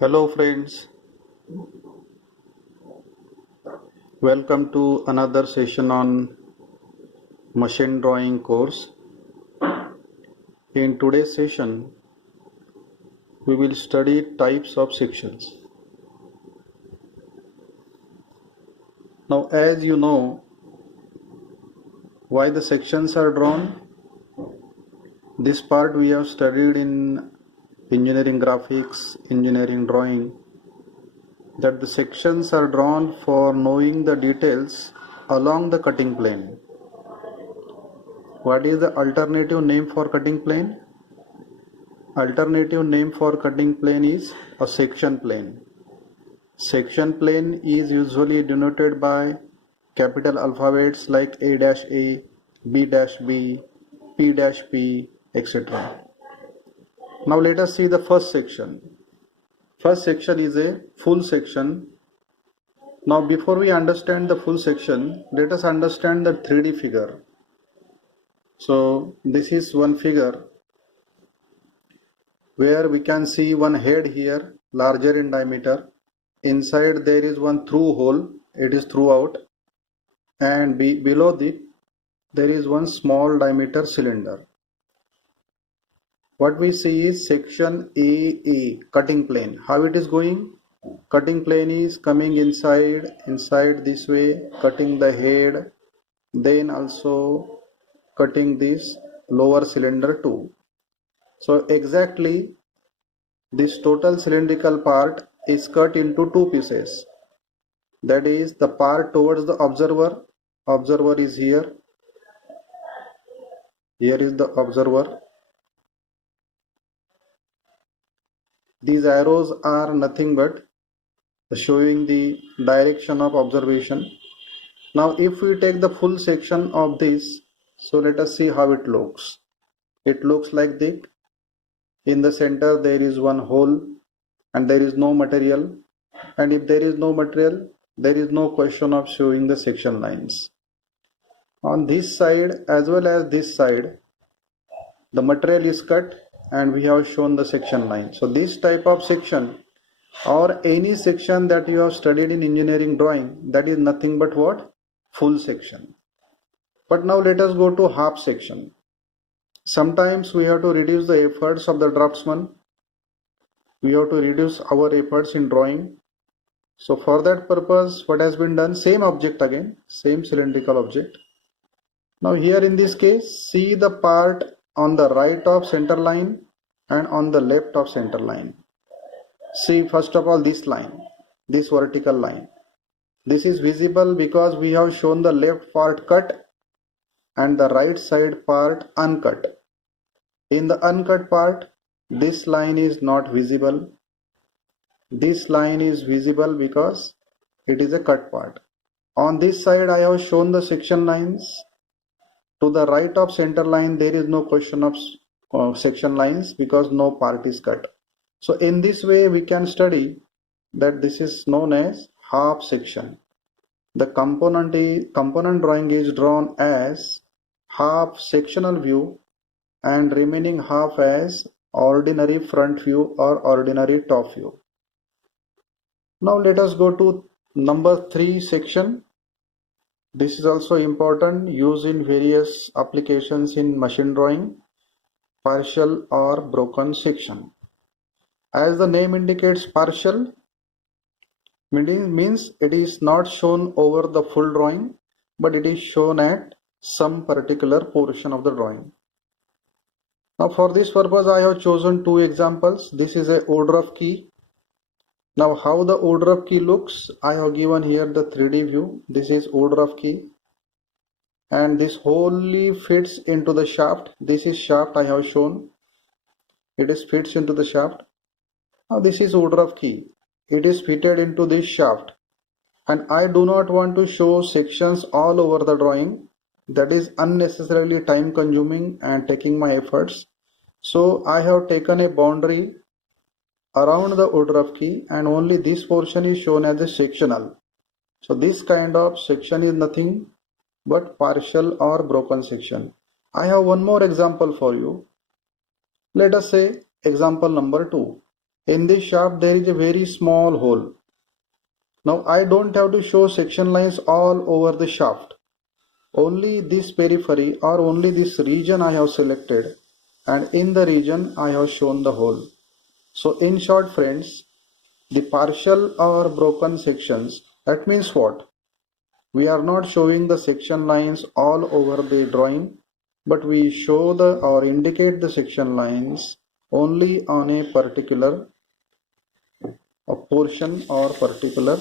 Hello friends, welcome to another session on machine drawing course. In today's session, we will study types of sections. Now as you know why the sections are drawn, this part we have studied in engineering graphics, engineering drawing, that the sections are drawn for knowing the details along the cutting plane. What is the alternative name for cutting plane? Alternative name for cutting plane is a section plane. Section plane is usually denoted by capital alphabets like A-A, B-B, P-P, etc. Now let us see the first section. First section is a full section. Now before we understand the full section, let us understand the 3D figure. So this is one figure where we can see one head here, larger in diameter. Inside there is one through hole, it is throughout, and below it there is one small diameter cylinder. What we see is section AA, cutting plane. How it is going? Cutting plane is coming inside this way, cutting the head, then also cutting this lower cylinder too. So exactly this total cylindrical part is cut into two pieces. That is the part towards the observer. Observer is here. Here is the observer. These arrows are nothing but showing the direction of observation. Now if we take the full section of this, so let us see how it looks. It looks like this. In the center there is one hole and there is no material, and if there is no material, there is no question of showing the section lines. On this side as well as this side, the material is cut and we have shown the section line. So this type of section or any section that you have studied in engineering drawing, that is nothing but what? Full section. But now let us go to half section. Sometimes we have to reduce the efforts of the draftsman. We have to reduce our efforts in drawing. So for that purpose, what has been done? Same object again, same cylindrical object. Now here in this case, see the part on the right of center line and on the left of center line. See first of all this line, this vertical line. This is visible because we have shown the left part cut and the right side part uncut. In the uncut part, this line is not visible. This line is visible because it is a cut part. On this side I have shown the section lines. To the right of center line there is no question of section lines because no part is cut. So in this way we can study that this is known as half section. The component drawing is drawn as half sectional view and remaining half as ordinary front view or ordinary top view. Now let us go to number 3 section. This is also important, used in various applications in machine drawing, partial or broken section. As the name indicates, partial means it is not shown over the full drawing, but it is shown at some particular portion of the drawing. Now for this purpose I have chosen two examples. This is a Woodruff key. Now how the Woodruff key looks, I have given here the 3D view. This is Woodruff key and this wholly fits into the shaft. This is shaft I have shown. It is fits into the shaft. Now this is Woodruff key. It is fitted into this shaft and I do not want to show sections all over the drawing. That is unnecessarily time consuming and taking my efforts. So I have taken a boundary around the Woodruff key and only this portion is shown as a sectional. So this kind of section is nothing but partial or broken section. I have one more example for you. Let us say example number 2. In this shaft there is a very small hole. Now I don't have to show section lines all over the shaft. Only this periphery or only this region I have selected, and in the region I have shown the hole. So in short friends, the partial or broken sections, that means what? We are not showing the section lines all over the drawing, but we show the or indicate the section lines only on a particular portion or particular